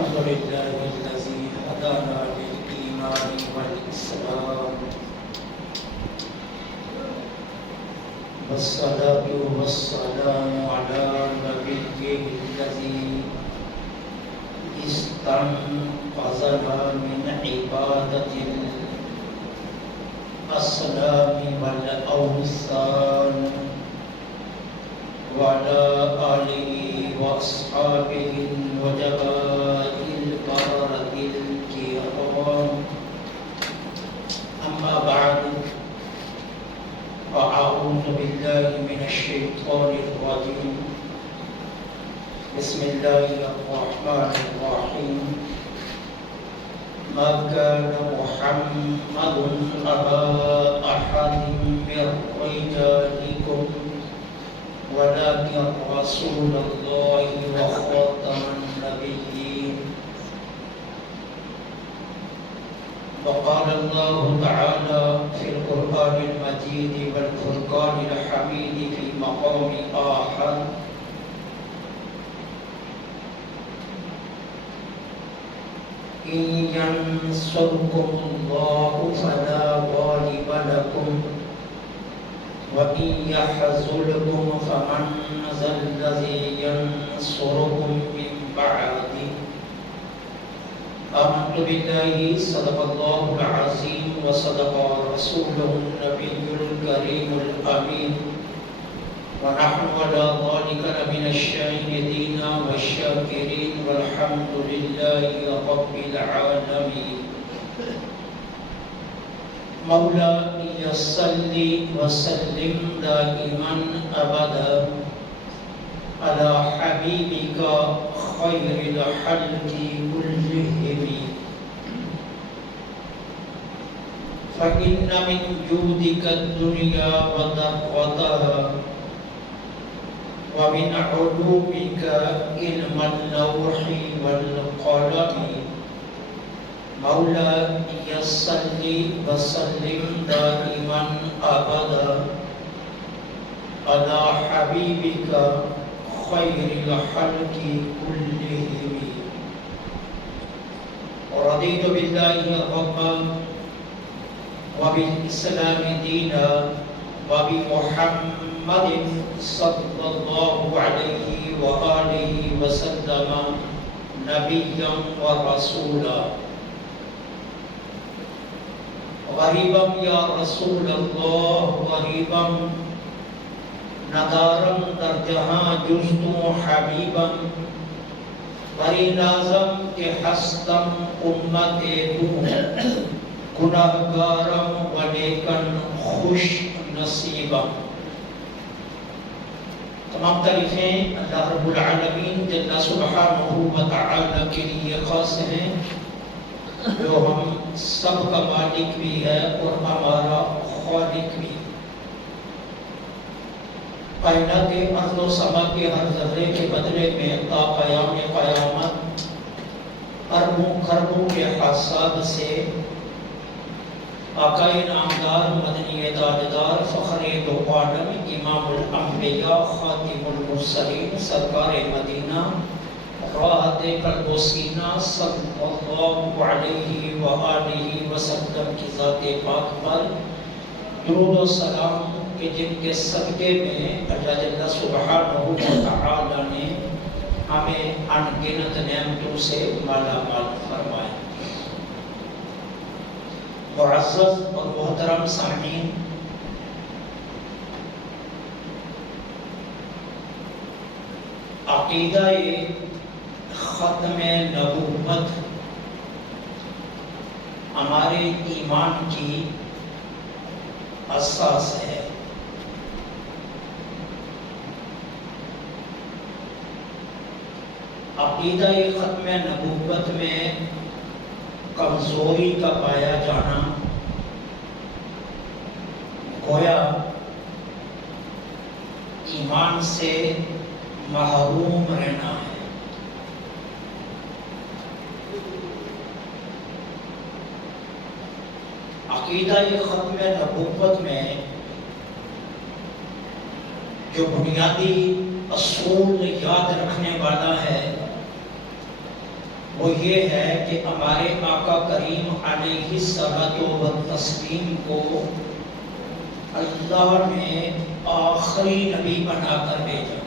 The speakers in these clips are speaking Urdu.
الحمد لله الذي هدانا للإيمان والإسلام والصلاة والسلام على نبيه الذي استنقذنا من عبادة الأصنام والأوثان وعلى آله وأصحابه الوجباء البررة الكرام أما بعد فأعوذ بالله من الشيطان الرجيم بسم الله الرحمن الرحيم ما كان محمد أبا أحد من رجالكم ولكن رسول الله وخاتم النبيين وقال الله تعالى في القرآن المجيد والفرقان الحميد في مقام آخر إن ينصركم الله فلا غالب لكم وَإِنْ يَحْزُلْكُمْ فَمَنْ ذَا الَّذِي يَنْصُرُكُمْ مِنْ بَعْدِهِ آمنت بالله صدق الله العظيم وصدق رسوله النبي الكريم الأمين ونحن على ذلك لمن الشاهدين والشاكرين والحمد لله رب العالمين مولاي صل وسلم دائما ابدا على حبيبك خير الخلق كلهم فإن من جودك الدنيا وضرتها ومن علومك علم اللوح والقلم مولاي صل وسلم دائما ابدا على حبيبك خير الخلق كلهم ورضيت بالله ربا وبالاسلام دينا وبمحمد صلى الله عليه واله وسلم نبيا ورسولا غریبم یا رسول اللہ غریبم ندارم در جہاں جستو حبیبم بری نازم کے ہستم امت تو گناہگارم ولیکن خوش نصیبم. تمام تعریفیں اللہ رب العالمین جل سبحانہ وتعالی کے لیے خاص ہیں جو ہم سب کا مالک بھی ہے اور ہمارا خالق بھی. کائنات ارض و سما کے ہر ذرے کے بدلے میں تا قیام قیامت اربوں خربوں کے حساب سے آقائے نامدار مدنی تاجدار فخر دو عالم امام الانبیاء خاتم المرسلین سرکار مدینہ راحت قلب و سینہ صلی اللہ علیہ وآلہ وسلم کی ذات پاک پر درود و سلام کہ جن کے صدقے میں اللہ جل سبحانہ وتعالی نے ہمیں ان گنت نعمتوں سے مالا مال فرمائے. معزز اور محترم سامعین، عقیدہ ختم نبوت ہمارے ایمان کی اساس ہے. عقیدہ ختم نبوت میں کمزوری کا پایا جانا گویا ایمان سے محروم رہنا ہے. عقیدہ ختم نبوت میں جو بنیادی اصول یاد رکھنے والا ہے وہ یہ ہے کہ ہمارے آقا کریم علیہ الصلوۃ والتسلیم کو اللہ نے آخری نبی بنا کر بھیجا.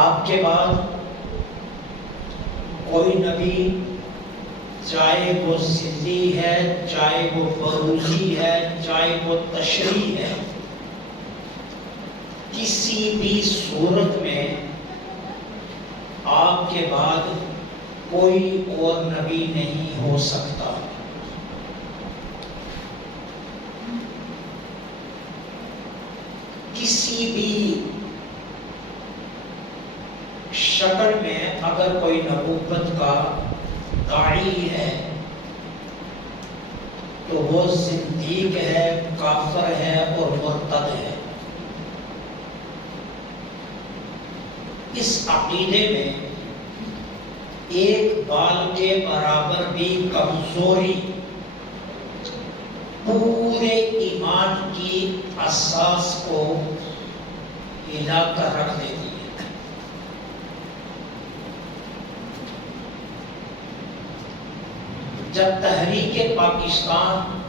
آپ کے بعد کوئی نبی، چاہے وہ ذلی ہے، چاہے وہ بروزی ہے، چاہے وہ تشریح ہے، کسی بھی صورت میں آپ کے بعد کوئی اور نبی نہیں ہو سکتا. کسی بھی شکل میں اگر کوئی نبوت کا داعی ہے تو وہ زندیق ہے، کافر ہے اور مرتد ہے. اس عقیدے میں ایک بال کے برابر بھی کمزوری پورے ایمان کی اساس کو ہلا کر رکھ دیتی ہے. جب تحریک پاکستان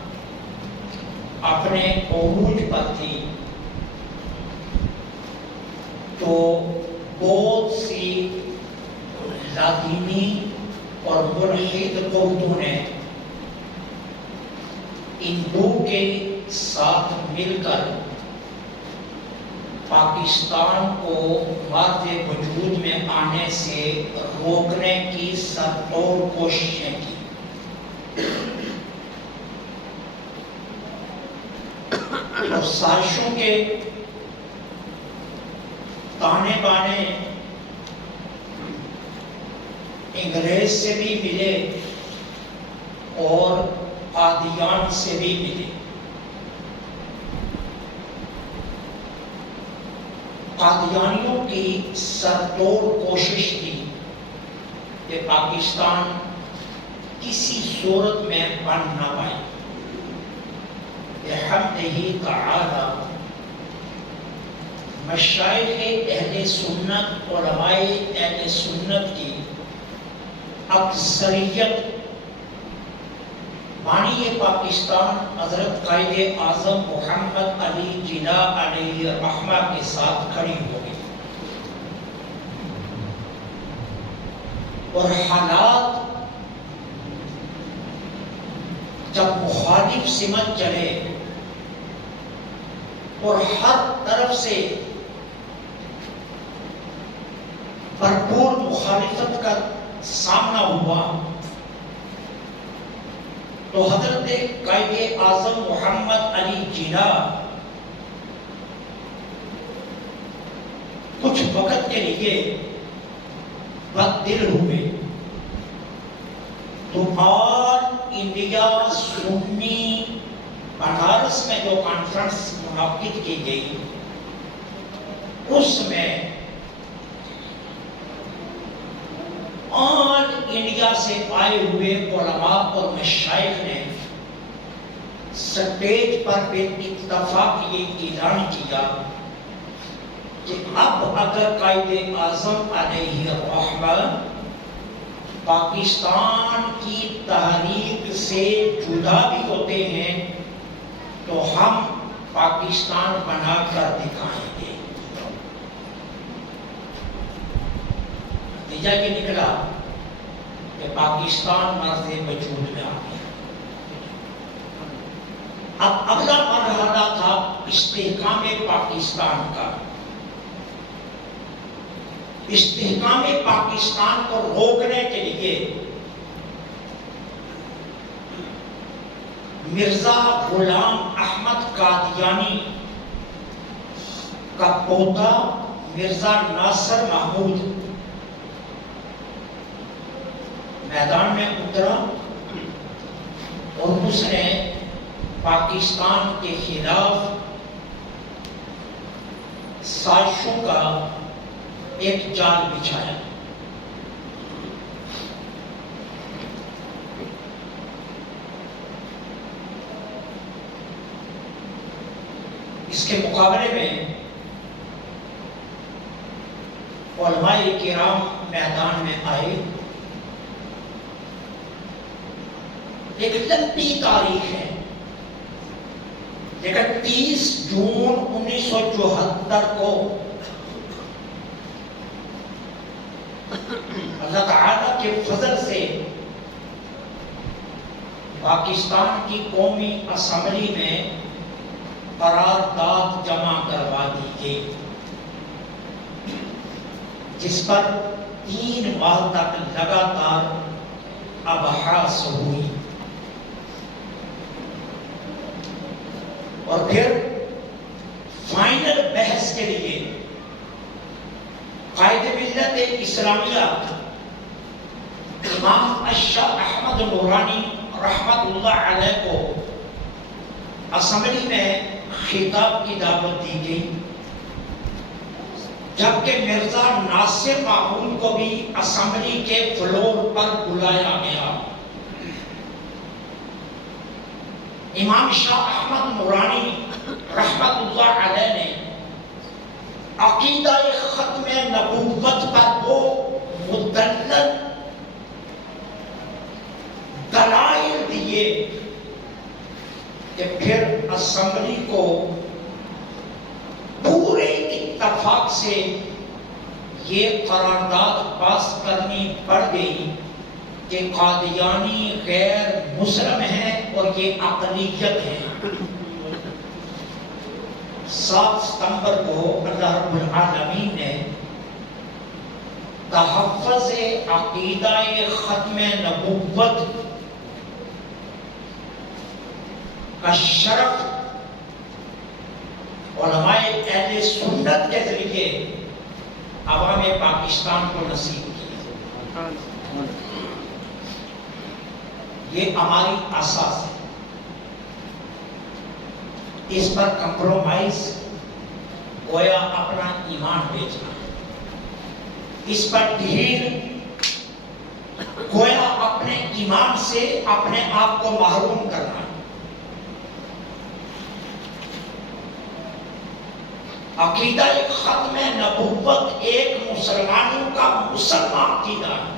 اپنے عروج پر تھی تو بہت سی لاطینی اور ملحد قوتوں نے ہندو کے ساتھ مل کر پاکستان کو ماد وجود میں آنے سے روکنے کی سرتوڑ کوششیں کی. اور سازشوں کے تانے بانے انگریز سے بھی ملے اور قادیان سے بھی ملے. قادیانیوں کی سرتوڑ کوشش تھی کہ پاکستان کسی صورت میں بن نہ پائے. بحمدہ تعالی مشائخ اہل سنت، علماء اہل سنت کی اکثریت بانی پاکستان حضرت قائد اعظم محمد علی جناح علیہ الرحمہ کے ساتھ کھڑی ہو گئی. اور حالات جب مخالف سمت چلے اور ہر طرف سے بھرپور مخالفت کا سامنا ہوا تو حضرت قائد اعظم محمد علی جناح کچھ وقت کے لیے بد دل ہوئے تو آل انڈیا سنی بنارس میں جو کانفرنس منعقد کی گئی اس میں آل انڈیا سے آئے ہوئے علماء اور مشائخ نے سٹیج پر بے اتفاق یہ اعلان کیا کہ اب اگر قائد اعظم علیہ الرحمہ پاکستان کی تحریک سے جدا بھی ہوتے ہیں تو ہم پاکستان بنا کر دکھائیں گے. نتیجہ یہ نکلا کہ پاکستان مرز وجود میں آ گیا. اب اگلا مرحلہ تھا استحکام پاکستان کا. استحکام پاکستان کو روکنے کے لیے مرزا غلام احمد قادیانی کا پوتا مرزا ناصر محمود میدان میں اترا اور اس نے پاکستان کے خلاف سازشوں کا ایک جال بچھایا. اس کے مقابلے میں علماء کرام میدان میں آئے. ایک لمبی تاریخ ہے، لیکن 30 جون 1974 کو اللہ تعالیٰ کے فضل سے پاکستان کی قومی اسمبلی میں قرارداد جمع کروا دی گئی، جس پر 3 ماہ تک لگاتار ابحاث ہوئی، اور پھر فائنل بحث کے لیے قائد ملت اسلامیہ امام الشاہ احمد نورانی رحمت اللہ علیہ کو اسمبلی میں خطاب کی دعوت دی گئی، جبکہ مرزا ناصر معمون کو بھی اسمبلی کے فلور پر بلایا گیا. امام شاہ احمد نورانی رحمت اللہ علیہ نے عقیدہ ختم نبوت پر وہ مدلل دلائل دیے کہ پھر اسمبلی کو پورے اتفاق سے یہ قرارداد پاس کرنی پڑ گئی کہ قادیانی غیر مسلم ہیں اور یہ اقلیت ہے. 7 ستمبر کو اللہ رب العالمین نے تحفظ عقیدہ ختم نبوت کا شرف علماء اہل سنت کے ذریعے عوام پاکستان کو نصیب کیا. یہ ہماری اساس ہے، اس پر کمپرومائز گویا اپنا ایمان بیچنا ہے، اس پر ڈھیل گویا اپنے ایمان سے اپنے آپ کو محروم کرنا ہے. عقیدہ ختم نبوت ایک مسلمانوں کا مسلمان عقیدہ ہے.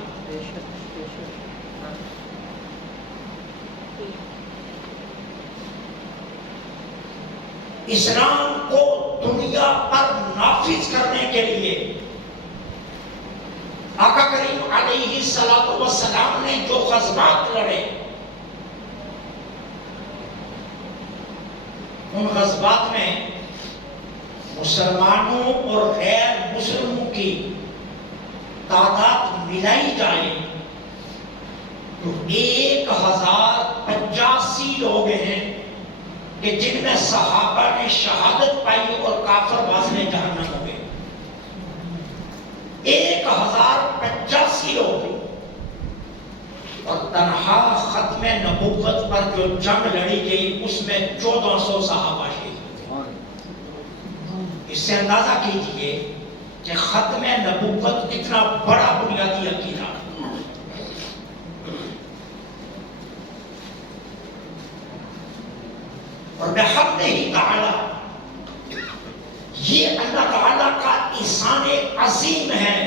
اسلام کو دنیا پر نافذ کرنے کے لیے آقا کریم علیہ السلام نے جو غزوات لڑے، ان غزوات میں مسلمانوں اور غیر مسلموں کی تعداد ملائی جائے تو 1085 لوگ ہیں کہ جن میں صحابہ نے شہادت پائی اور کافر واصل جہنم ہو گئے. 1085 لوگ، اور تنہا ختم نبوت پر جو جنگ لڑی گئی اس میں 1400 صحابہ شہید. اس سے اندازہ کیجئے کہ ختم نبوت کتنا بڑا بنیادی عقیدہ. اور بحمدہ تعالی یہ اللہ تعالیٰ کا احسان عظیم ہے.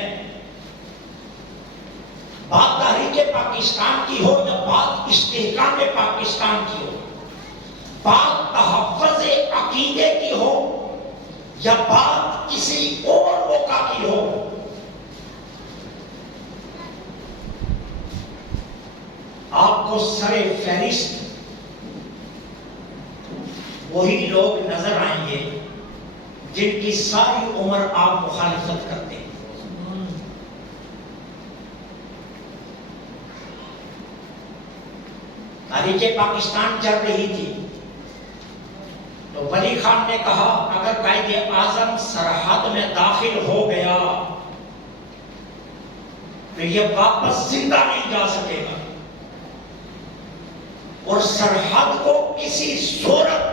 بات تحریک پاکستان کی ہو یا بات استحکام پاکستان کی ہو، بات تحفظ عقیدے کی ہو یا بات کسی اور موقع کی ہو، آپ کو سر فہرست وہی لوگ نظر آئیں گے جن کی ساری عمر آپ مخالفت کرتے ہیں. تاریخ پاکستان چل رہی تھی تو ولی خان نے کہا اگر قائد اعظم سرحد میں داخل ہو گیا تو یہ واپس زندہ نہیں جا سکے گا، اور سرحد کو کسی صورت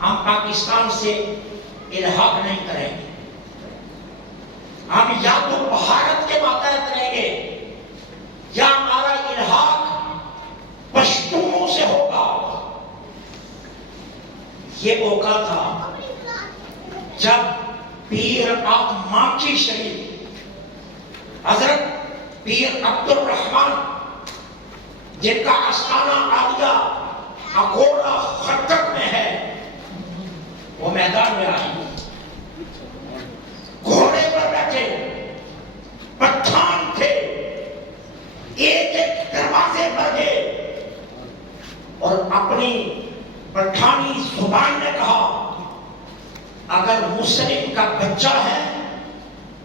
ہم پاکستان سے الحاق نہیں کریں گے. ہم یا تو بھارت کے ماتحت رہیں گے یا ہمارا الحاق پشتونوں سے ہوگا. یہ موقع تھا جب پیر آپ ماکی شریف پیر عبد الرحمن جن کا آستانہ عالیہ اکوڑا خٹک میں ہے، وہ میدان میں آئی، گھوڑے پر بیٹھے، پٹھان تھے، ایک ایک دروازے پر گئے اور اپنی پٹھانی زبان میں کہا اگر مسلم کا بچہ ہے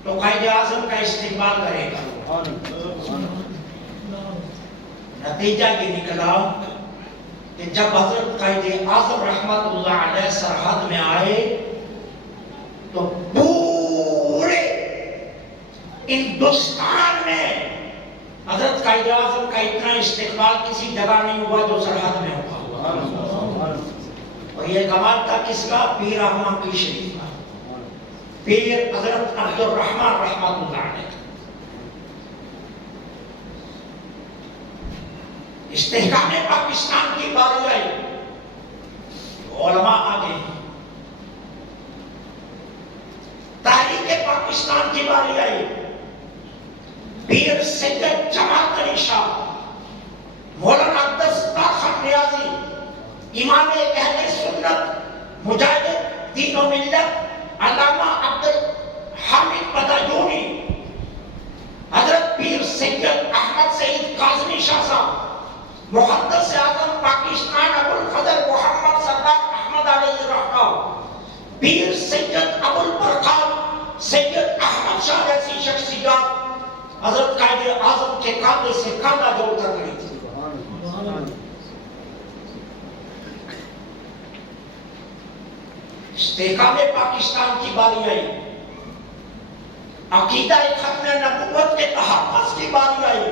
تو قائد اعظم کا استقبال کرے گا۔ نتیجہ یہ نکلا کہ جب حضرت قائد اعظم رحمت اللہ علیہ سرحد میں آئے تو پورے ہندوستان میں حضرت قائد اعظم کا اتنا استقبال کسی جگہ نہیں ہوا جو سرحد میں ہوا۔ اور یہ کمال تھا کس کا؟ پیر احمد کی شریف کا، پیر حضرت عبد الرحمن رحمت اللہ علیہ۔ استحکام پاکستان کی باری آئی، علماء آگے، تحریک پاکستان کی باری آئی، پیر سید جماعت علی شاہ، مولانا دستار نیازی، امام اہل سنت، مجاہد دین و ملت، علامہ عبد الحامد بدایونی، حضرت پیر سید احمد سعید کاظمی شاہ صاحب، محدث اعظم پاکستان ابو الفضل محمد سردار احمد علیہ الرحمہ، پیر سید ابو البرکات سید احمد شاہ جیسی شخصیات حضرت قائد اعظم کے کاندھے سے کاندھا جوڑ کر کھڑی تھی۔ استحکام پاکستان کی باری آئی، عقیدہ ختم نبوت کے تحفظ کی باری آئی،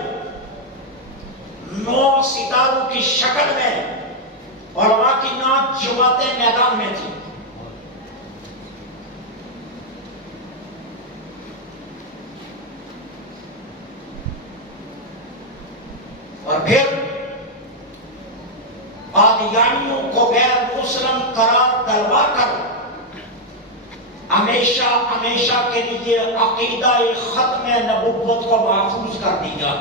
9 ستاروں کی شکل میں علماء کی 9 جماعتیں میدان میں تھی۔ اور پھر قادیانیوں کو غیر مسلم قرار دلوا کر ہمیشہ ہمیشہ کے لیے عقیدہ ختم نبوت کو محفوظ کر دیا۔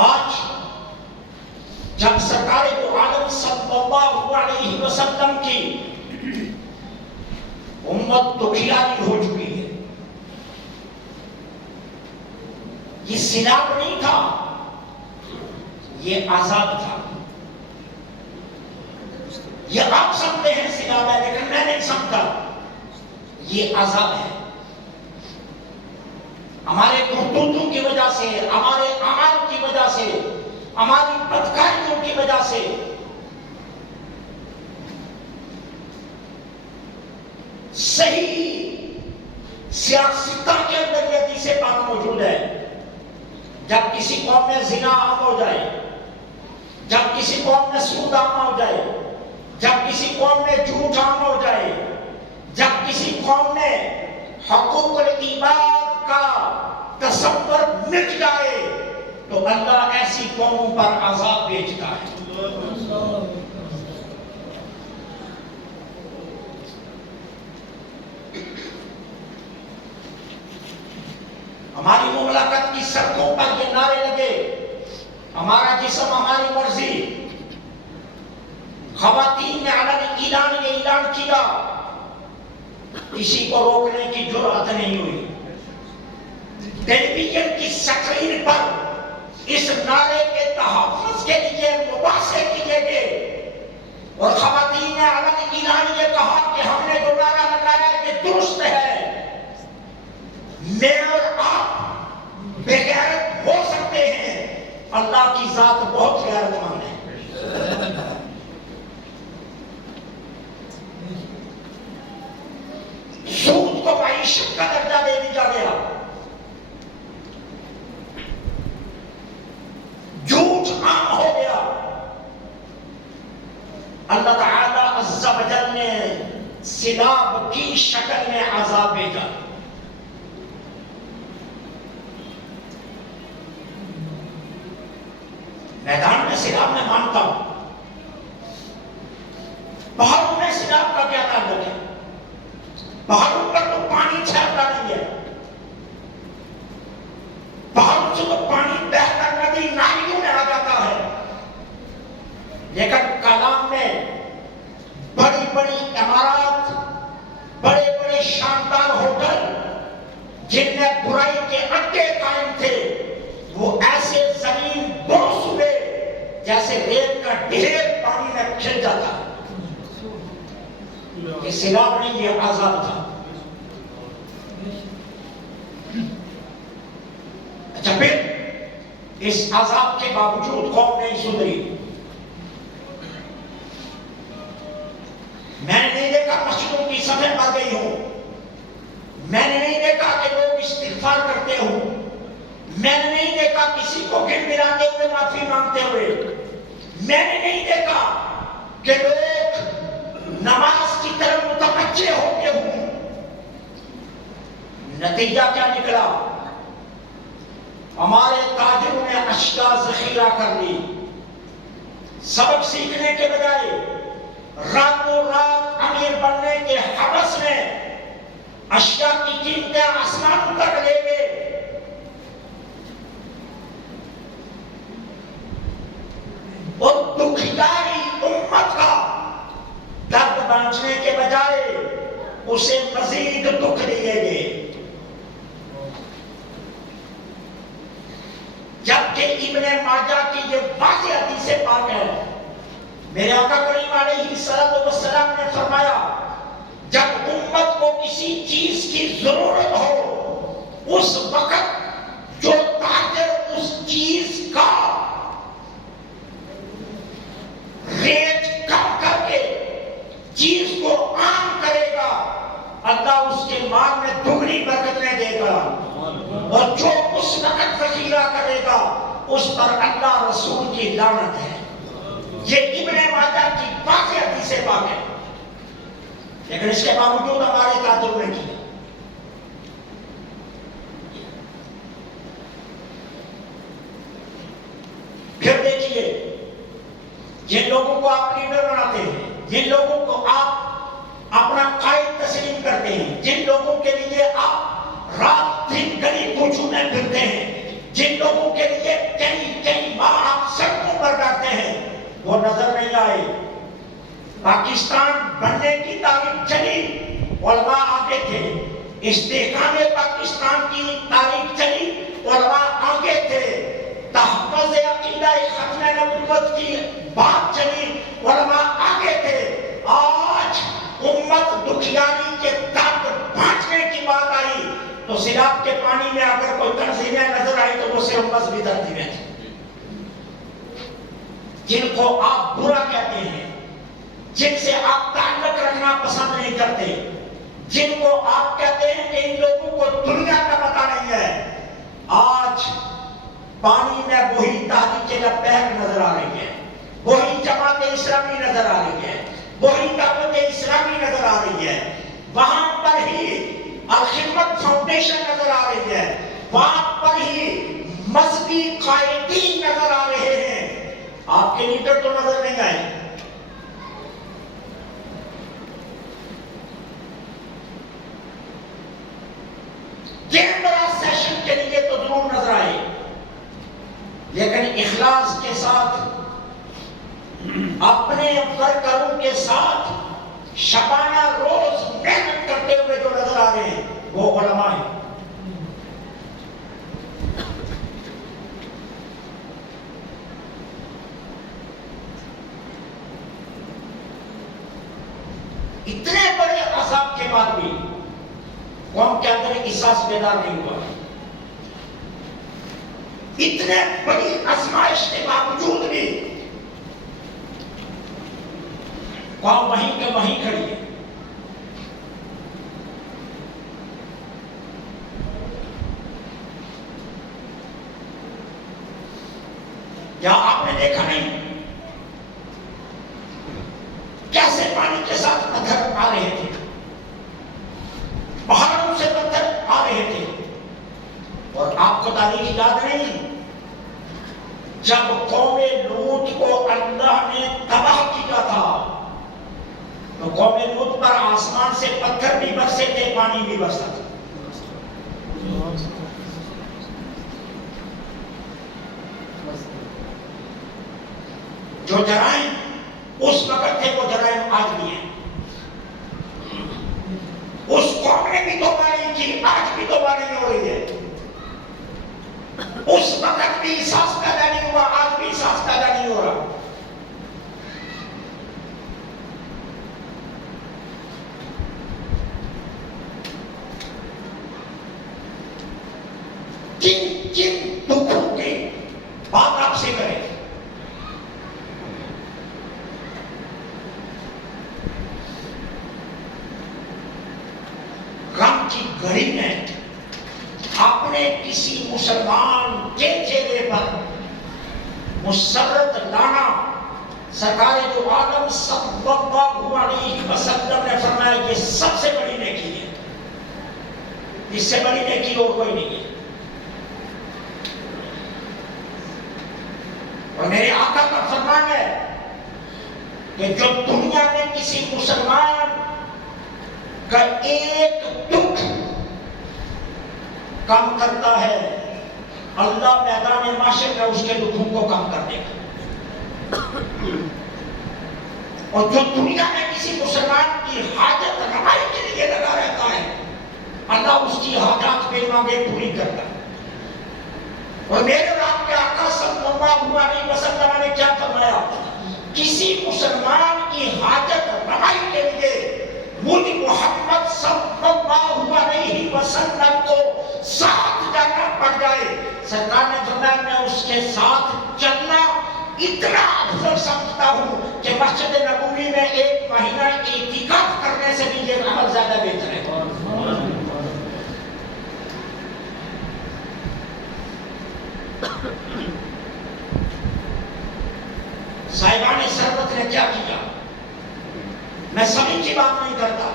آج جب سرکار دو عالم صلی اللہ علیہ وسلم کی امت دکھیاری ہو چکی ہے، یہ سیلاب نہیں تھا، یہ عذاب تھا۔ یہ آپ سمجھتے ہیں سیلاب ہے، لیکن میں نہیں سمجھتا، یہ عذاب ہے۔ ہمارے کرتوتوں کی وجہ سے، ہمارے اعمال کی وجہ سے، ہماری بدکاریوں کی وجہ سے صحیح سیاستہ کے اندر یہ حدیث پاک موجود ہے، جب کسی قوم میں زنا عام ہو جائے، جب کسی قوم میں سود عام ہو جائے، جب کسی قوم میں جھوٹ عام ہو جائے، جب کسی قوم میں حقوق العباد کا تصور مٹ جائے تو اللہ ایسی قوموں پر عذاب بھیجتا ہے۔ ہماری مملکت کی سڑکوں پر یہ نعرے لگے، ہمارا جسم ہماری مرضی، خواتین نے علن اعلان یہ اعلان کیا، کسی کو روکنے کی جرأت نہیں ہوئی۔ ٹیلی ویژن کی سکرین پر اس نعرے کے تحفظ کے لیے مباحثے کیے گئے اور خواتین نے علن اعلان یہ کہا کہ ہم نے جو نعرہ لگایا یہ درست ہے، میں اور آپ بے غیرت ہو سکتے ہیں، اللہ کی ذات بہت غیرت مند ہے۔ سود کو معیشت کا درجہ دے دیا گیا، جھوٹ عام ہو گیا، اللہ تعالی عز و جل نے سیلاب کی شکل میں عذاب بھیجا۔ میدان میں سیلاب میں مانتا ہوں، پہاڑوں پر تو پانی ٹھہرتا نہیں ہے، پہاڑوں سے تو پانی بہ کر ندی نالیوں میں آ جاتا ہے، لیکن کلام میں بڑی بڑی عمارات، بڑے بڑے شاندار ہوٹل جن میں برائی کے اڈے قائم تھے، وہ ایسے زمین بوس ہوئے جیسے ریت کا ڈھیر پانی میں کھل جاتا ہے۔ یہ سیلاب نہیں، یہ عذاب تھا۔ اچھا، پھر اس عذاب کے باوجود قوم نہیں سدھری۔ میں نے نہیں دیکھا مسجدوں کی صفیں بڑھ گئی ہوں، میں نے نہیں دیکھا کہ لوگ استغفار کرتے ہوں، میں نے نہیں دیکھا کسی کو گن گراتے ہوئے معافی مانگتے ہوئے، میں نے نہیں دیکھا کہ لوگ نماز کی طرف متوجہ ہوتے ہوں۔ نتیجہ کیا نکلا؟ ہمارے تاجروں نے اشیاء ذخیرہ کر لی، سبق سیکھنے کے بجائے راتوں رات امیر بننے کے حوث میں اشیاء کی قیمتیں آسمان تک لے گئے۔ اور دکھداری امت کا درد بانٹنے کے بجائے اسے مزید دکھ دیے گئے۔ جبکہ ابن ماجہ کی یہ واضح حدیث پاک ہے، میرے آقا کریم علیہ السلام نے فرمایا، جب امت کو کسی چیز کی ضرورت ہو، اس وقت جو تاجر اس چیز کا ریٹ کم کر کے چیز کو عام کرے گا، اللہ اس کے مال میں دگنی برکتیں دے گا، اور جو اس وقت ذخیرہ کرے گا اس پر اللہ رسول کی لعنت ہے۔ یہ ابن ماجہ کی واضح حدیث پاک ہے، لیکن اس کے باوجود ہمارے تاجروں نے کیا۔ پھر دیکھیے، جن لوگوں کو آپ لیڈر بناتے ہیں، جن لوگوں کو آپ اپنا قائد تسلیم کرتے ہیں، جن لوگوں کے لیے آپ رات دن گلی کوچوں میں پھرتے ہیں، جن لوگوں کے لیے کئی ماہ آپ سڑکوں پر بیٹھتے ہیں، وہ نظر نہیں آئے۔ پاکستان بننے کی تاریخ چلی، علماء آگے تھے، استحکام پاکستان کی تاریخ چلی، علماء آگے تھے، تحفظ عقیدہ ختم نبوت کی بات چلی، علماء آگے تھے۔ آج امت دکھیاری کے درد بانٹنے کی بات آئی تو سیلاب کے پانی میں اگر کوئی تنظیمیں نظر آئی تو وہ صرف مذہبی تنظیمیں تھیں، جن کو آپ برا کہتے ہیں، جن سے آپ تعلق رکھنا پسند نہیں کرتے، جن کو آپ کہتے ہیں کہ ان لوگوں کو دنیا کا پتہ نہیں ہے، آج پانی میں وہی تحریک لبیک نظر آ رہی ہے، وہی جماعت اسلامی نظر آ رہی ہے، وہی دعوت اسلامی نظر آ رہی ہے، وہاں پر ہی الخدمت فاؤنڈیشن نظر آ رہی ہے، وہاں پر ہی مذہبی قائدین نظر آ رہے ہیں۔ آپ کے لیڈر تو نظر نہیں آئے۔ کینبرا سیشن کے لیے تو ضرور نظر آئے، لیکن اخلاص کے ساتھ اپنے ورکروں کے ساتھ شبانہ روز محنت کرتے ہوئے جو نظر آ رہے ہیں وہ علماء ہیں۔ اتنے بڑے عذاب کے بعد بھی قوم کے اندر احساس بیدار نہیں ہوا۔ اتنے بڑی آزمائش کے باوجود بھی قوم وہیں کے وہیں کھڑی ہے۔ کیا آپ نے دیکھا نہیں کیسے پانی کے ساتھ پتھر آ رہے تھے، پہاڑوں سے پتھر آ رہے تھے؟ اور آپ کو تاریخ یاد نہیں، جب قوم لوط کو اللہ نے تباہ کیا تھا تو قوم لوط پر آسمان سے پتھر بھی برسے تھے پانی بھی برسا تھا. جو جرائم اس وقت تھے وہ جرائم آج بھی ہیں. اس قوم نے بھی توبہ نہیں کی, آج بھی توبہ نہیں ہو رہی ہے. اس وقت بھی احساس پیدا نہیں ہوا, آج بھی احساس پیدا نہیں ہو رہا. جن جن دکھوں کی بات آپ سے کریں, غم کی گھڑی میں اپنے کسی مسلمان کے چہرے پر مسرت لانا, سرکار دو عالم صلی اللہ علیہ وسلم نے فرمایا یہ سب سے بڑی نیکی ہے, اس سے بڑی نیکی اور کوئی نہیں ہے. اور میرے آقا کا فرمان ہے کہ جو دنیا میں کسی مسلمان کا ایک دکھ کم کرتا ہے, اللہ میدان معاشر میں اس کے دکھوں کو کم کر دے گا. اور جو دنیا میں کسی مسلمان کی حاجت روائی کے لیے لگا رہتا ہے, اللہ اس کی حاجات بے مانگے پوری کرتا ہے. اور میرے آپ کے آقا صلی اللہ علیہ وسلم نے کیا فرمایا, کسی مسلمان کی حاجت روائی کے لیے مجھ محمد صلی اللہ علیہ وسلم کو ساتھ جانا پڑ جائے, سرکار نے فرمایا میں اس کے ساتھ چلنا اتنا افضل سمجھتا ہوں کہ مسجد نبوی میں ایک مہینہ اعتکاف کرنے سے بھی یہ عمل زیادہ بہتر ہے. صاحبان سربت نے کیا کیا, میں سبھی کی بات نہیں کرتا,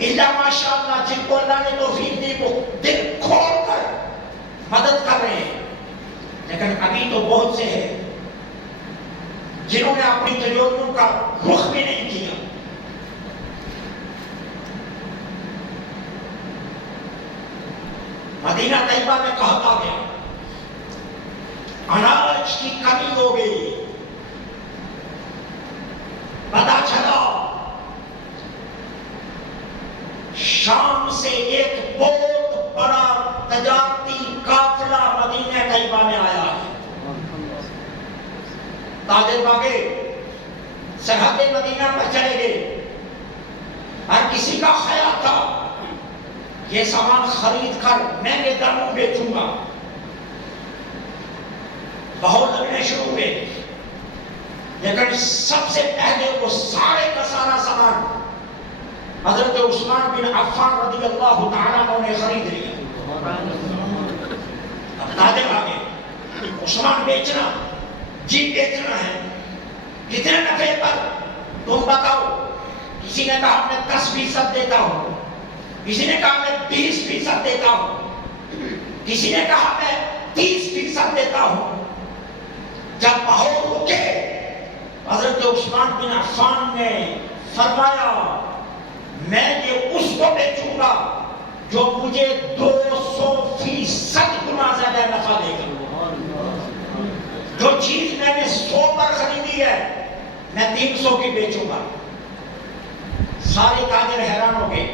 الا ماشاءاللہ جن کو اللہ نے توفیق دی وہ دل کھول کر مدد کر رہے ہیں, لیکن ابھی تو بہت سے ہیں جنہوں نے اپنی تجربوں کا رخ بھی نہیں کیا. مدینہ طیبہ میں کہا گیا اناج کی کمی ہو گئی, پتا چلا شام سے ایک بہت بڑا تجارتی قافلہ مدینہ طیبہ میں آیا ہے. تاجر باغے سرحد مدینہ پر چلے گئے, ہر کسی کا خیال تھا یہ سامان خرید کر مہنگے داموں بیچوں گا. بہت لگنے شروع ہوئے, لیکن سب سے پہلے وہ سارے کا سارا سامان حضرت عثمان بن عفان رضی اللہ تعالیٰ عنہ نے خرید لیا. اب تاجر آگے, عثمان بیچنا جی بیچنا ہے, کتنے نفع پر تم بتاؤ. کسی نے کہا میں 10% دیتا ہوں, کسی نے کہا میں 20% دیتا ہوں, کسی نے کہا میں 30% دیتا ہوں. جب بہت رکے حضرت عثمان بن عفان نے فرمایا میں یہ اس کو بیچوں گا جو مجھے 200% گنا زیادہ نفع دے گا. جو چیز میں نے 100 پر خریدی ہے میں 300 کی بیچوں گا. سارے تاجر حیران ہو گئے,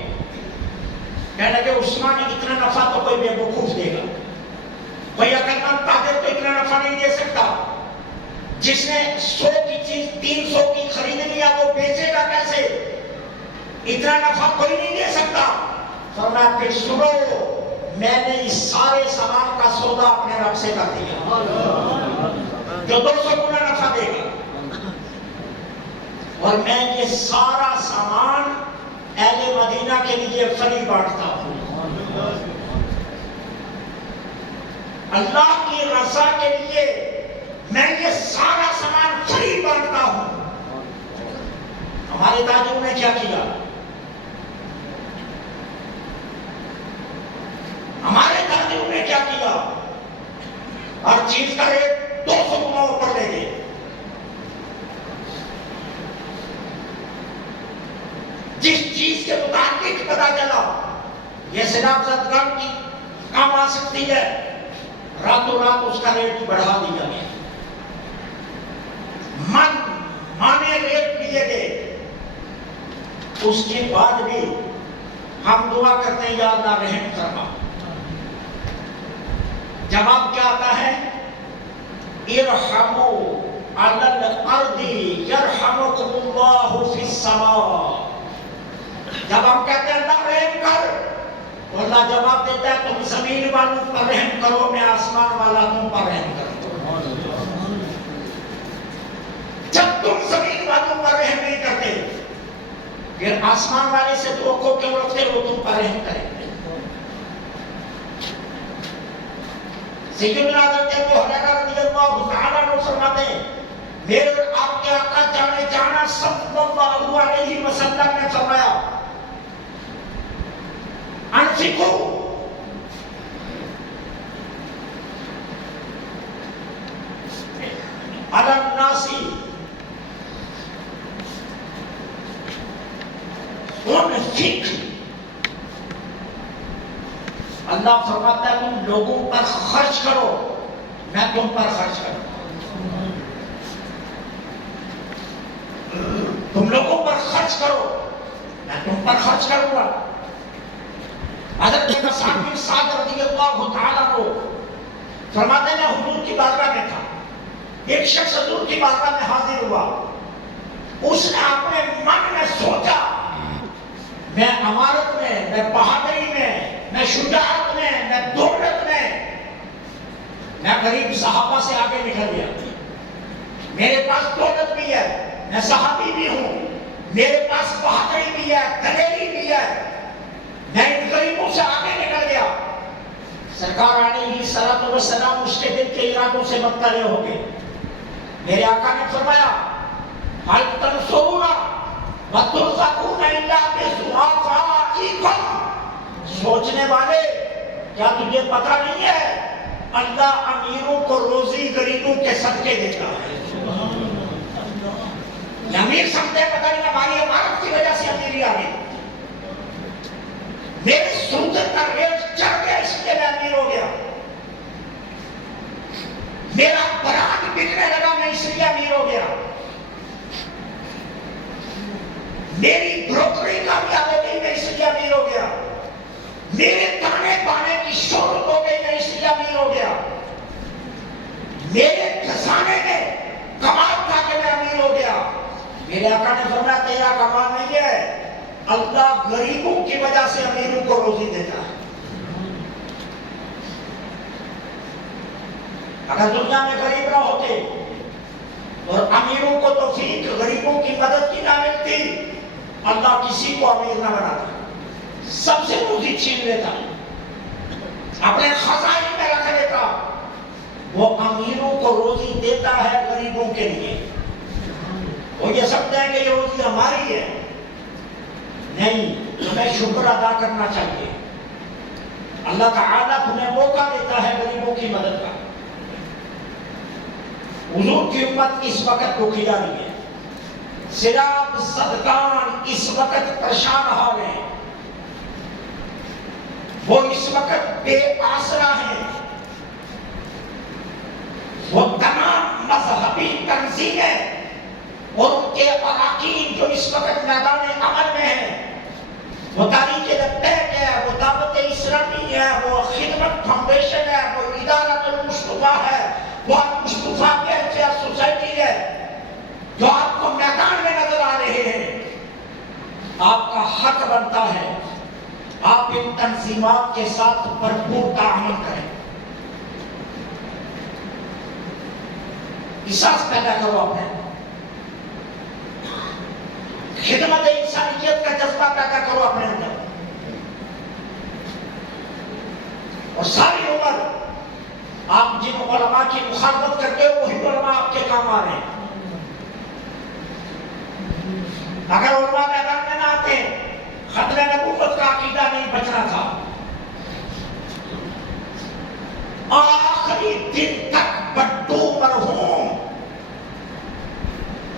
کہنے لگے عثمان اتنا نفع تو کوئی بے وقوف دے گا, کوئی عقلمند تاجر تو اتنا نفع نہیں دے سکتا. جس نے 100 کی چیز 300 کی خرید لیا وہ بیچے گا کیسے, اتنا نفع کوئی نہیں دے سکتا. فرمایا پھر سنو, میں نے اس سارے سامان کا سودا اپنے رب سے کر دیا جو 200 گنا نفع دے گا, اور میں یہ سارا سامان اہل مدینہ کے لیے فری بانٹتا ہوں. اللہ کی رضا کے لیے میں یہ سارا سامان فری بانٹتا ہوں. ہمارے تاجروں نے کیا کیا, ہمارے تاجروں نے کیا کیا, ہر چیز کا ریٹ 200 گنا اوپر لے گئے. جس چیز کے متعلق پتا چلا یہ سیلاب زدگان کی کام آ سکتی ہے، راتوں رات اس کا ریٹ بڑھا دیا گیا، مانے ریٹ لیے گئے۔ اس کے بعد بھی ہم دعا کرتے ہیں یا اللہ رحم فرما۔ جواب کیا آتا ہے؟ ارحموا علی الارض یرحمکم اللہ فی السماء۔ جب ہم کہتے ہیں اللہ رحم کر، تو اللہ جواب دیتا ہے تم زمین والوں پر رحم کرو، میں آسمان والا تم پر رحم کروں۔ جب تم زمین والوں پر رحم نہیں کرتے، پھر آسمان والے سے توقع کیوں رکھتے وہ تم پر رحم کریں گے؟ سیدنا حضرت ابو ہریرہ رضی اللہ تعالیٰ عنہ فرماتے ہیں میرے اور آپ کے آقا جانے جانا صلی اللہ علیہ وسلم نے فرمایا انفقوا علی الناس انفق۔ اللہ فرماتا ہے تم لوگوں پر خرچ کرو، میں تم پر خرچ کروں۔ تم لوگوں پر خرچ کرو، میں تم پر خرچ کروں گا۔ حضرت حسان بن سعد رضی اللہ تعالیٰ عنہ فرماتے ہیں حضور کی بارگاہ میں تھا، ایک شخص حضور کی بارگاہ میں حاضر ہوا، اس نے اپنے من میں سوچا میں امارت میں، میں بہادری میں، میں شجاعت میں، میں دولت میں غریب صحابہ سے آگے نکل گیا، میرے پاس دولت بھی ہے، میں صحابی بھی ہوں، میرے پاس بہادری بھی ہے، دلیری بھی ہے، میں ان غریبوں سے آگے نکل گیا۔ سرکار علیہ الصلوۃ والسلام اس کے دل کے ارادوں سے مطلع ہو گئے۔ میرے آقا نے فرمایا ہل تنصرون وترزقون الا بضعفائکم۔ سوچنے والے کیا تجھے پتہ نہیں ہے اللہ امیروں کو روزی غریبوں کے صدقے دیتا ہے؟ یہ امیر سمجھتے ہیں پتہ نہیں ہماری عمارت کی وجہ سے امیری آ گئی، میرے سود کا ریٹ چڑھ گیا اس لیے میں امیر ہو گیا، میرا برانڈ بکنے لگا میں اس لیے امیر ہو گیا، میری بروکری کامیاب ہو گئی میں اس لیے امیر ہو گیا، میرے تانے بانے کی شہرت ہو گئی میں اس لیے امیر ہو گیا، میرے خزانے میں کمال تھا کہ میں امیر ہو گیا۔ میرے آقا نے فرمایا تیرا کمال نہیں ہے، اللہ غریبوں کی وجہ سے امیروں کو روزی دیتا ہے۔ اگر دنیا میں غریب نہ ہوتے اور امیروں کو توفیق غریبوں کی مدد کی نہ ملتی، اللہ کسی کو امیر نہ بناتا، سب سے روزی چھین لیتا، اپنے خزائن میں رکھ لیتا۔ وہ امیروں کو روزی دیتا ہے غریبوں کے لیے۔ وہ یہ سمجھتے ہیں کہ یہ روزی ہماری ہے، نہیں، تمہیں شکر ادا کرنا چاہیے۔ اللہ تعالیٰ تمہیں موقع دیتا ہے غریبوں کی مدد کا۔ حضور کی امت اس وقت دکھیا نہیں ہے، سیلاب زدگان اس وقت پریشان حال ہیں، وہ اس وقت بے آسرا ہیں، وہ تمام مذہبی تنظیمیں اور ان کے اراکین جو اس وقت میدان عمل میں ہیں، وہ تاریخ لبیک ہے، وہ دعوت اسلامی ہے، وہ خدمت فاؤنڈیشن ہے، وہ ادارت المصطفیٰ ہے، وہ مصطفیٰ ویلفیئر سوسائٹی ہے، جو آپ کو میدان میں نظر آ رہے ہیں، آپ کا حق بنتا ہے آپ ان تنظیمات کے ساتھ بھرپور تعامل کریں، احساس پیدا کرو اپنے، خدمت انسانیت کا جذبہ پیدا کرو اپنے اندر، اور ساری عمر آپ جن علماء کی مخالفت کرتے ہو وہی علماء آپ کے کام آ رہے ہیں۔ اگر علماء میدان میں نہ آتے ختم نبوت کا عقیدہ نہیں بچنا تھا، آخری دن تک بٹو مرحوم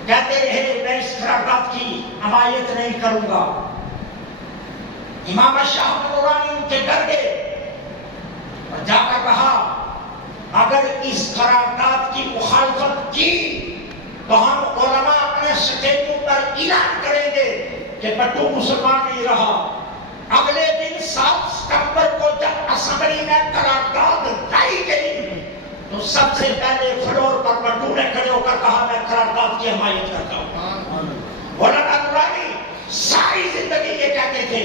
کہتے رہے میں اس قرارداد کی حمایت نہیں کروں گا، امام شاہ نورانی ان کے ڈر گئے اور جا کر کہا اگر اس قرارداد کی مخالفت کی تو ہم علماء اپنے سٹیجوں پر اعلان کریں گے کہ بٹو مسلمان نہیں رہا۔ اگلے دن 7 ستمبر کو جب اسمبلی میں قرارداد لائی گئی تو سب سے پہلے فلور پر بٹو نے کھڑے ہو کر کہا میں قرارداد کی حمایت کرتا ہوں۔ مولانا نورانی ساری زندگی یہ کہتے تھے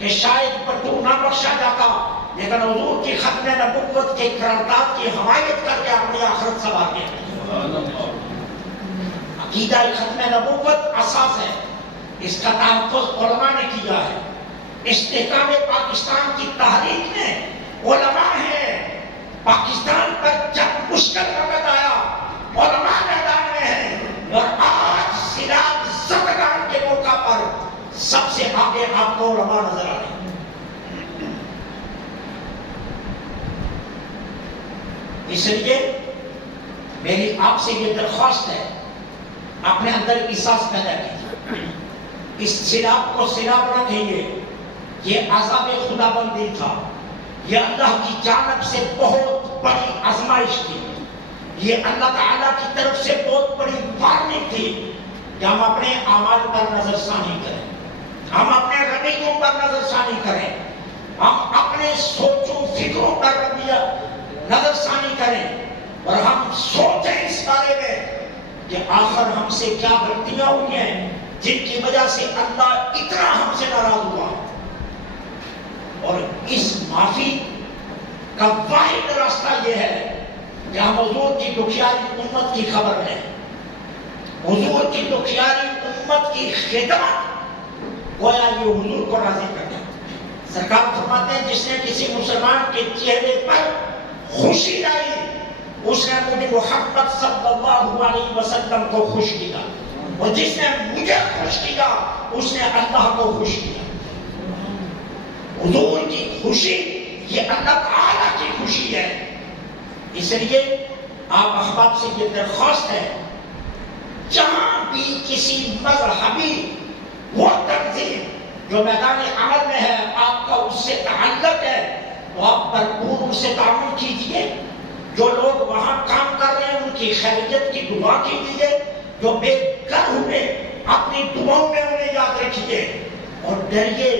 کہ شاید بٹو نہ بخشا جاتا لیکن حضور کی ختم نبوت کے قرارداد کی حمایت کر کے اپنی آخرت سنوار گئے۔ عقیدہ ختم نبوت اساس ہے، اس کا تحفظ علماء نے کیا ہے۔ استحکام پاکستان کی تحریک میں علماء ہیں۔ پاکستان پر جب مشکل وقت آیا علماء میدان میں ہیں، اور آج سراج زدگان کے موقع پر سب سے آگے آپ کو علماء نظر آ رہے ہیں۔ اس لیے میری آپ سے یہ درخواست ہے، اپنے اندر احساس پیدا کیجیے، اس سیلاب کو سیلاب نہ کہیے، یہ عذاب خدا بندی تھا، یہ اللہ کی جانب سے بہت بڑی آزمائش تھی، یہ اللہ تعالیٰ کی طرف سے بہت بڑی وارننگ تھی کہ ہم اپنے اعمال پر نظر ثانی کریں، ہم اپنے رویوں پر نظر ثانی کریں، ہم اپنے سوچوں فکروں پر نظر ثانی کریں، اور ہم سوچیں اس بارے میں کہ آخر ہم سے کیا غلطیاں ہوئی ہیں جن کی وجہ سے اللہ اتنا ہم سے ناراض ہوا، اور اس معافی کا واحد راستہ یہ ہے کہ ہم حضور کی دکھیاری امت کی خبر لیں، حضور کی دکھیاری امت کی خدمت گویا یہ حضور کو راضی کرنا۔ سرکار فرماتے ہیں جس نے کسی مسلمان کے چہرے پر خوشی لائی اس نے مجھے محمد صلی اللہ علیہ وسلم کو خوش کیا، اور جس نے مجھے خوش کیا اس نے اللہ کو خوش کیا۔ حضور کی خوشی یہ اللہ تعالیٰ کی خوشی ہے۔ اس لیے آپ احباب سے یہ درخواست ہے، جہاں بھی کسی مذہبی وہ تنظیم جو میدان عمل میں ہے آپ کا اس سے تعلق ہے تو آپ بھرپور ان سے تعاون کیجیے، جو لوگ وہاں کام کر رہے ہیں ان کی خیریت کی دعا کیجیے، جو بے گھر ہوئے اپنی دعاؤں میں انہیں یاد رکھیے، اور ڈریے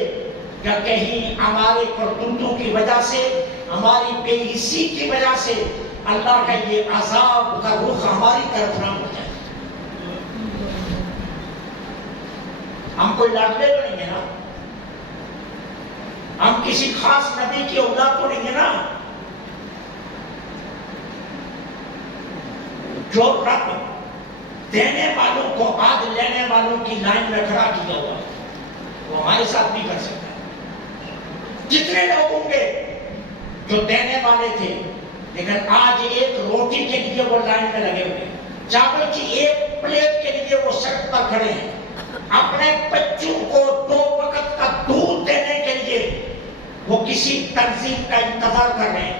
کہ کہیں ہمارے کرتوتوں کی وجہ سے، ہماری بے حسی کی وجہ سے اللہ کا یہ عذاب کا رخ ہماری طرف نہ ہو جائے۔ ہم کوئی لاڈلے تو نہیں ہے نا، ہم کسی خاص نبی کی اولاد تو نہیں ہے نا۔ جو رب دینے والوں کو آج لینے والوں کی لائن میں کھڑا کیا ہوا وہ ہمارے ساتھ بھی کر سکتا ہے۔ جتنے لوگ ہوں گے جو دینے والے تھے لیکن آج ایک روٹی کے لیے وہ لائن میں لگے ہوئے، چاول کی ایک پلیٹ کے لیے وہ سڑک پر کھڑے ہیں، اپنے بچوں کو 2 وقت کا دودھ دینے کے لیے وہ کسی تنظیم کا انتظار کر رہے ہیں۔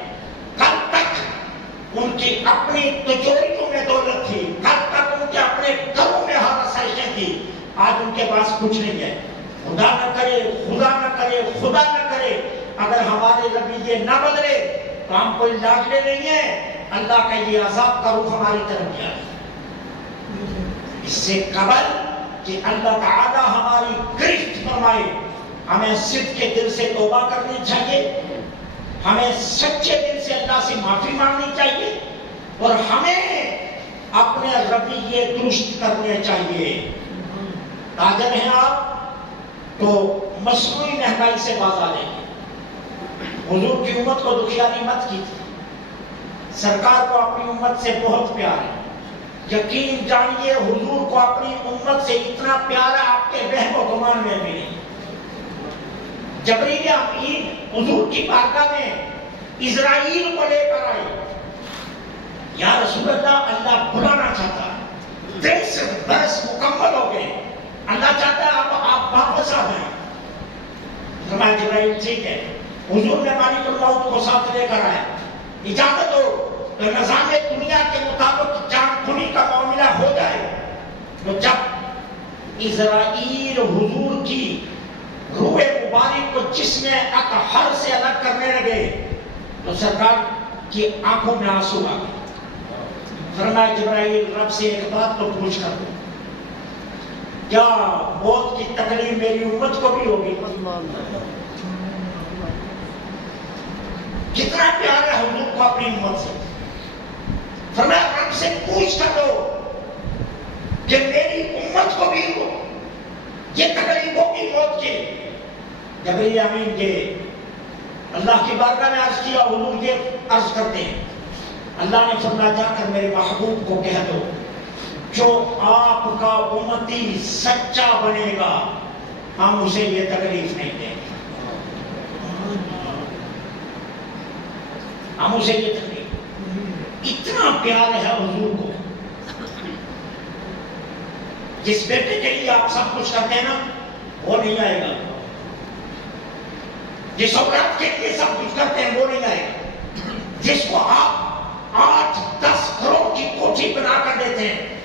کل تک ان کی اپنی تجوریوں میں دولت تھی، کل تک ان کے اپنے گھروں میں ہر آسائشیں تھی، آج ان کے پاس کچھ نہیں ہے۔ خدا نہ کرے، خدا نہ کرے، خدا نہ کرے اگر ہمارے رویے نہ بدلے تو ہم کوئی لاڈلے نہیں ہیں، اللہ کا یہ عذاب کا رخ ہماری طرف جائے۔ اس سے قبل کہ اللہ تعالی ہماری گرفت فرمائے ہمیں صدق کے دل سے توبہ کرنی چاہیے، ہمیں سچے دل سے اللہ سے معافی مانگنی چاہیے، اور ہمیں اپنے رویے درست کرنے چاہیے۔ تاجر ہیں آپ تو مصنوعی مہنگائی سے باز آ لیں۔ حضور کی امت کو دکھیاری مت کیجیے، سرکار کو اپنی امت سے بہت پیار ہے، یقین جانیے حضور کو اپنی امت سے اتنا پیار ہے آپ کے وہم و گمان میں بھی نہیں۔ جبریل امین حضور کی بارگاہ میں اسرائیل کو لے کر آئے، یا رسول اللہ اللہ بلانا چاہتا ہے، 23 برس مکمل ہو گئے، اللہ چاہتا ہے اب آپ واپس آ جائیں۔ فرمایا جبرائیل ٹھیک ہے، حضور نے مالک الموت کو ساتھ لے کر آیا، اجازت ہو تو نظام دنیا کے مطابق جان خونی کا معاملہ ہو جائے۔ تو جب اسرائیل حضور کی روح باریک کو جسم اطہر سے الگ کرنے لگے تو سرکار کی آنکھوں میں آنسو آ گئے. فرمایا جبرائیل رب سے ایک بات تو پوچھ کر دو, کیا موت کی تکلیف میری امت کو بھی ہوگی؟ کتنا پیار ہے حضور کو اپنی امت سے. فرمایا رب سے پوچھ کر دو کہ میری امت کو بھی ہو یہ تکلیف ہوگی موت کی. جبرائیل امین کے اللہ کی بارگاہ میں عرض کیا, حضور یہ عرض کرتے ہیں, اللہ نے فرمایا جا کر میرے محبوب کو کہہ دو جو آپ کا امتی سچا بنے گا ہم اسے یہ تکلیف نہیں دیں گے, ہم اسے یہ تکلیف. اتنا پیار ہے حضور کو. جس بیٹے کے لیے آپ سب کچھ کرتے ہیں نا وہ نہیں آئے گا, جس اولاد کے لیے سب کچھ کرتے ہیں وہ نہیں آئے گا. جس کو آپ 8-10 کروڑ کی کوٹھی بنا کر دیتے ہیں,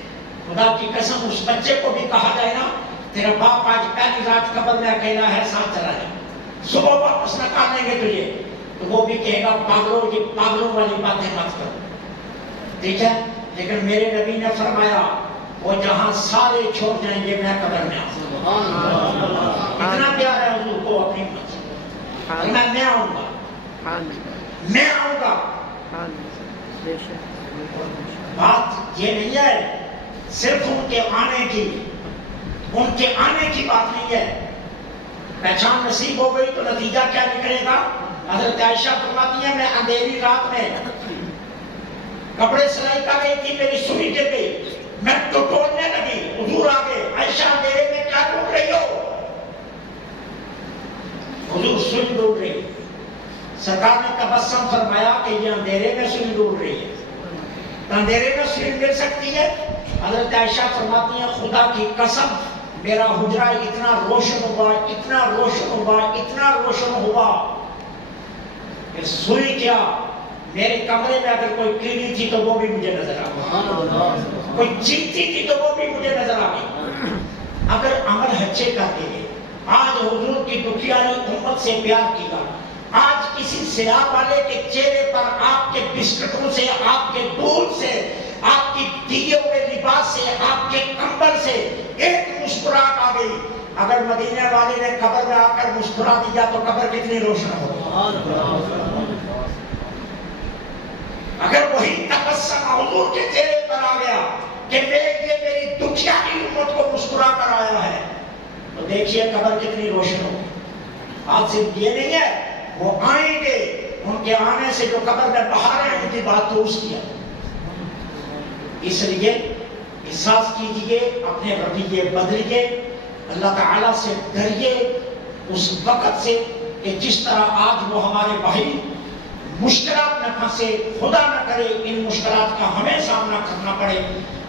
خدا کی قسم اس بچے کو بھی کہا جائے نا تیرا باپ آج پہلی رات قبر میں اکیلا ہے, ساتھ چلا جائے, صبح واپس نکالیں گے تجھے, تو وہ بھی کہے گا پاگلوں یہ پاگلوں والی باتیں مت کرو. ٹھیک ہے, لیکن میرے نبی نے فرمایا وہ جہاں سارے چھوڑ جائیں گے میں قبر میں آؤں. اتنا پیار ہے حضور کو اپنی امت سے. میں آؤں گا, میں آؤں گا. بات یہ نہیں ہے صرف ان کے آنے کی, ان کے آنے کی بات نہیں ہے. پہچان نصیب ہو گئی تو نتیجہ کیا نکلے گا؟ حضرت عائشہ فرماتی ہیں میں اندھیری رات میں کپڑے سلائی کر رہی تھی, میری سوئی گر گئی, میں ٹوٹنے لگی, حضور آ گئے, عائشہ اندھیرے میں کیا ڈھونڈ رہی ہو؟ حضور سوئی ڈھونڈ رہی. سرکار نے تبسم فرمایا کہ یہ اندھیرے میں سوئی ڈھونڈ رہی ہے, اندھیرے میں سوئی مل سکتی ہے؟ حضرت عائشہ فرماتی ہیں خدا کی قسم میرا حجرہ اتنا روشن ہوا, اتنا روشن ہوا, اتنا روشن ہوا کہ سوئی کیا میرے کمرے میں اگر کوئی کیڑی تھی تو وہ بھی مجھے نظر آ گئی, کوئی چیٹی تھی تو وہ بھی مجھے نظر آ گئی. اگر عمل اچھے کرتے ہیں, آج حضور کی دکھیاری امت سے پیار کیا, آج کسی سیاہ والے کے چہرے پر آپ کے بسکٹوں سے, آپ کے دودھ سے, آپ کی دیے ہوئے لباس سے, آپ کے کمبل سے ایک مسکراہٹ آ گئی. اگر مدینے والے نے قبر میں آ کر مسکرا دیا تو قبر کتنی روشن ہو. اگر وہی تبسم حضور کے چہرے پر آ گیا کہ یہ میری دکھیاری امت کو مسکرا کر آیا ہے تو دیکھیے قبر کتنی روشن ہو. آج صرف یہ نہیں ہے, وہ آئیں گے, ان کے آنے سے جو قبر میں باہر آئیں گی بات تو اس کی ہے. اس لیے احساس کیجئے, اپنے رویے بدلیے, اللہ تعالیٰ سے ڈریے اس وقت سے کہ جس طرح آج وہ ہمارے بھائی مشکلات میں پھنسے, خدا نہ کرے ان مشکلات کا ہمیں سامنا کرنا پڑے.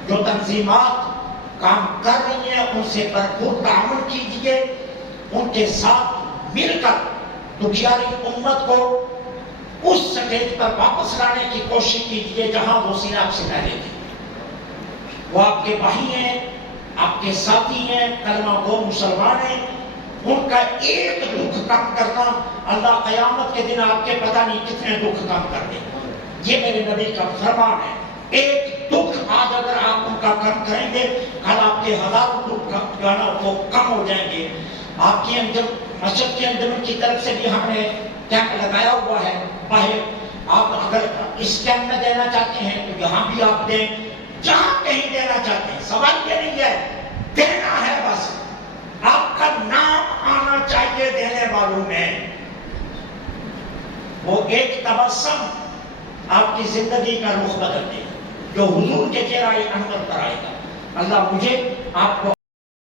جو تنظیمات کام کر رہی ہیں ان سے بھرپور تعاون کیجئے, ان کے ساتھ مل کر دکھیاری امت کو اس سٹیج پر واپس لانے کی کوشش کیجئے جہاں وہ سینا سے پہلے تھے. وہ آپ کے بھائی ہیں, آپ کے ساتھی ہیں, کلمہ گو مسلمان ہیں. ان کا ایک دکھ کم کرنا اللہ قیامت کے دن آپ کے پتہ نہیں کتنے دکھ کم کر دیں. یہ میرے نبی کا فرمان ہے. ایک دکھ آج اگر آپ ان کا کم کریں گے کل آپ کے ہزاروں دکھ جو ہے نا وہ کم ہو جائیں گے. آپ کی مسجد کے انجمن کی طرف سے بھی ہم نے کیمپ لگایا ہوا ہے باہر. آپ اگر اس کیمپ میں دینا چاہتے ہیں تو یہاں بھی آپ دیں, جہاں کہیں دینا چاہتے ہیں. سوال یہ نہیں ہے, دینا ہے بس, آپ کا نام آنا چاہیے دینے والوں میں. وہ ایک تبسم آپ کی زندگی کا رخ بدل دے جو حضور کے چہرہ انور پر آئے گا. اللہ مجھے آپ کو